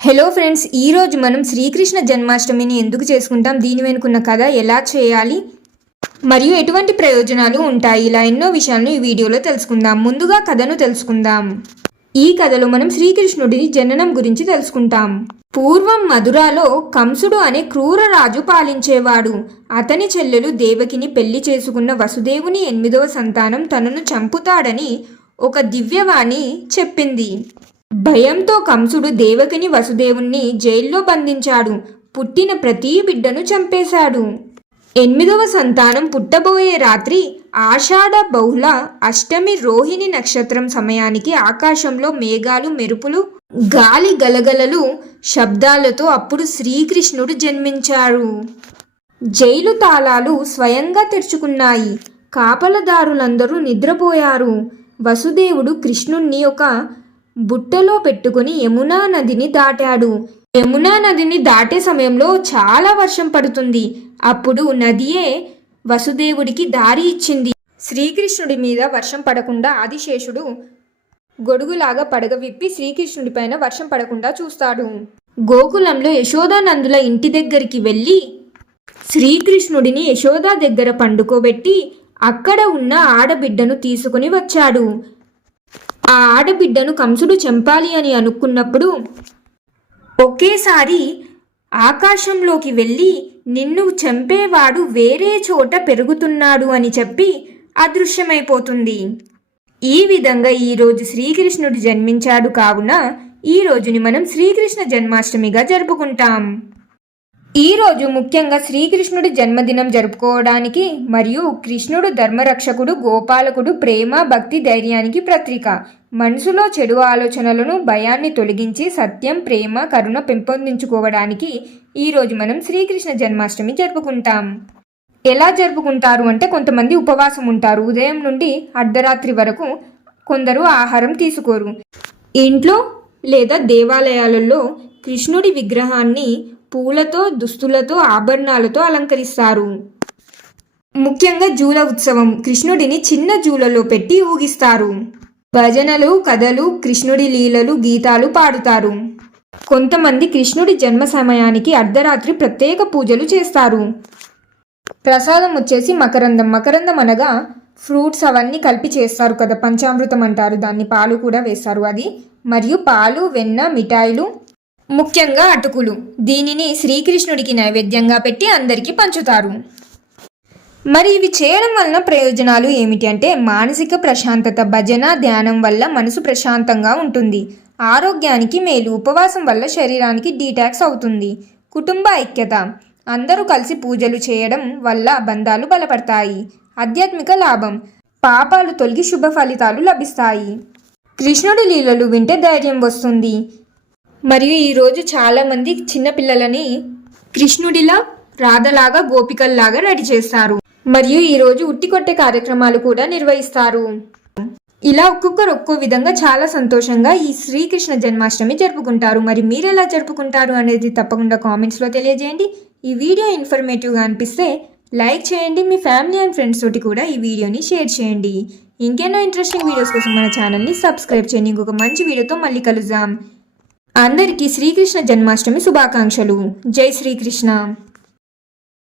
Hello friends, ఈరోజు మనం శ్రీకృష్ణ జన్మాష్టమిని ఎందుకు చేసుకుంటాం, దీని వెనుకున్న కథ, ఎలా చేయాలి మరియు ఎటువంటి ప్రయోజనాలు ఉంటాయి, ఇలా ఎన్నో విషయాలను ఈ వీడియోలో తెలుసుకుందాం. ముందుగా కథను తెలుసుకుందాం. ఈ కథలో మనం శ్రీకృష్ణుడి జననం గురించి తెలుసుకుంటాం. పూర్వం మధురాలో కంసుడు అనే క్రూర రాజు పాలించేవాడు. అతని చెల్లెలు దేవకిని పెళ్లి చేసుకున్న వసుదేవుని 8వ సంతానం తనను చంపుతాడని ఒక దివ్యవాణి చెప్పింది. భయంతో కంసుడు దేవకిని వసుదేవుణ్ణి జైల్లో బంధించాడు. పుట్టిన ప్రతి బిడ్డను చంపేశాడు. 8వ సంతానం పుట్టబోయే రాత్రి ఆషాఢ బహుళ అష్టమి రోహిణి నక్షత్రం సమయానికి ఆకాశంలో మేఘాలు, మెరుపులు, గాలి గలగలలు శబ్దాలతో అప్పుడు శ్రీకృష్ణుడు జన్మించాడు. జైలు తాళాలు స్వయంగా తెరుచుకున్నాయి. కాపలదారులందరూ నిద్రపోయారు. వసుదేవుడు కృష్ణుణ్ణి ఒక బుట్టలో పెట్టుకుని యమునా నదిని దాటాడు. యమునా నదిని దాటే సమయంలో చాలా వర్షం పడుతుంది. అప్పుడు నదియే వసుదేవుడికి దారి ఇచ్చింది. శ్రీకృష్ణుడి మీద వర్షం పడకుండా ఆదిశేషుడు గొడుగులాగా పడగ విప్పి శ్రీకృష్ణుడి పైన వర్షం పడకుండా చూస్తాడు. గోకులంలో యశోదానందుల ఇంటి దగ్గరికి వెళ్ళి శ్రీకృష్ణుడిని యశోదా దగ్గర పండుకోబెట్టి అక్కడ ఉన్న ఆడబిడ్డను తీసుకుని వచ్చాడు. ఆ ఆడబిడ్డను కంసుడు చంపాలి అని అనుకున్నప్పుడు ఒకేసారి ఆకాశంలోకి వెళ్ళి నిన్ను చంపేవాడు వేరే చోట పెరుగుతున్నాడు అని చెప్పి అదృశ్యమైపోతుంది. ఈ విధంగా ఈరోజు శ్రీకృష్ణుడు జన్మించాడు. కావున ఈ రోజుని మనం శ్రీకృష్ణ జన్మాష్టమిగా జరుపుకుంటాం. ఈరోజు ముఖ్యంగా శ్రీకృష్ణుడి జన్మదినం జరుపుకోవడానికి మరియు కృష్ణుడు ధర్మరక్షకుడు, గోపాలకుడు, ప్రేమ, భక్తి, ధైర్యానికి ప్రతీక. మనసులో చెడు ఆలోచనలను, భయాన్ని తొలగించి సత్యం, ప్రేమ, కరుణ పెంపొందించుకోవడానికి ఈరోజు మనం శ్రీకృష్ణ జన్మాష్టమి జరుపుకుంటాం. ఎలా జరుపుకుంటారు అంటే, కొంతమంది ఉపవాసం ఉంటారు. ఉదయం నుండి అర్ధరాత్రి వరకు. కొందరు ఆహారం తీసుకోరు. ఇంట్లో లేదా దేవాలయాలలో కృష్ణుడి విగ్రహాన్ని పూలతో, దుస్తులతో, ఆభరణాలతో అలంకరిస్తారు. ముఖ్యంగా జూల ఉత్సవం. కృష్ణుడిని చిన్న జూలలో పెట్టి ఊగిస్తారు. భజనలు, కథలు, కృష్ణుడి లీలలు, గీతాలు పాడుతారు. కొంతమంది కృష్ణుడి జన్మ సమయానికి అర్ధరాత్రి ప్రత్యేక పూజలు చేస్తారు. ప్రసాదం వచ్చేసి మకరందం. మకరందం అనగా ఫ్రూట్స్ అవన్నీ కలిపి చేస్తారు కదా, పంచామృతం అంటారు దాన్ని. పాలు కూడా వేస్తారు అది. మరియు పాలు, వెన్న, మిఠాయిలు, ముఖ్యంగా అటుకులు. దీనిని శ్రీకృష్ణుడికి నైవేద్యంగా పెట్టి అందరికీ పంచుతారు. మరి ఇవి చేయడం వలన ప్రయోజనాలు ఏమిటి అంటే, మానసిక ప్రశాంతత. భజన, ధ్యానం వల్ల మనసు ప్రశాంతంగా ఉంటుంది. ఆరోగ్యానికి మేలు. ఉపవాసం వల్ల శరీరానికి డీటాక్స్ అవుతుంది. కుటుంబ ఐక్యత. అందరూ కలిసి పూజలు చేయడం వల్ల బంధాలు బలపడతాయి. ఆధ్యాత్మిక లాభం. పాపాలు తొలగి శుభ ఫలితాలు లభిస్తాయి. కృష్ణుడి లీలలు వింటే ధైర్యం వస్తుంది. మరియు ఈరోజు చాలామంది చిన్నపిల్లలని కృష్ణుడిలా, రాధలాగా, గోపికల్లాగా రెడీ చేస్తారు. మరియు ఈరోజు ఉట్టి కొట్టే కార్యక్రమాలు కూడా నిర్వహిస్తారు. ఇలా ఒక్కొక్కరు ఒక్కో విధంగా చాలా సంతోషంగా ఈ శ్రీకృష్ణ జన్మాష్టమి జరుపుకుంటారు. మరి మీరు ఎలా జరుపుకుంటారు అనేది తప్పకుండా కామెంట్స్లో తెలియజేయండి. ఈ వీడియో ఇన్ఫర్మేటివ్గా అనిపిస్తే లైక్ చేయండి. మీ ఫ్యామిలీ అండ్ ఫ్రెండ్స్ తోటి కూడా ఈ వీడియోని షేర్ చేయండి. ఇంకెన్నో ఇంట్రెస్టింగ్ వీడియోస్ కోసం మన ఛానల్ని సబ్స్క్రైబ్ చేయండి. ఇంకొక మంచి వీడియోతో మళ్ళీ కలుద్దాం. అందరికీ శ్రీకృష్ణ జన్మాష్టమి శుభాకాంక్షలు. జై శ్రీకృష్ణ.